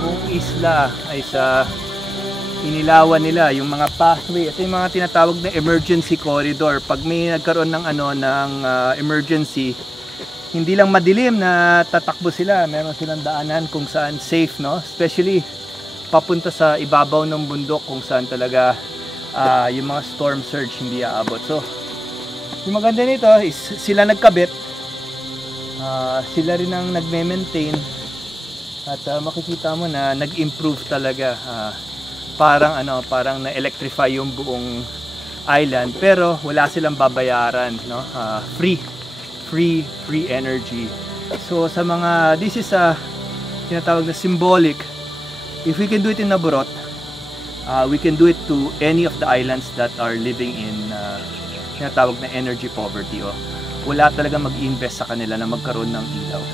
buong isla ay sa inilawan nila yung mga pathway. Ito yung mga tinatawag na emergency corridor. Pag may nagkaroon ng emergency, hindi lang madilim na tatakbo sila, meron silang daanan kung saan safe, no? Especially papunta sa ibabaw ng bundok kung saan talaga yung mga storm surge hindi aabot. So yung maganda nito is sila nagkabit, sila rin ang nagme-maintain, at makikita mo na nag-improve talaga. Parang na-electrify yung buong island, pero wala silang babayaran, no? Free energy. So sa mga, this is tinatawag na symbolic. If we can do it in Naburot, we can do it to any of the islands that are living in tinatawag na energy poverty. Wala talaga mag-invest sa kanila na magkaroon ng ilaw.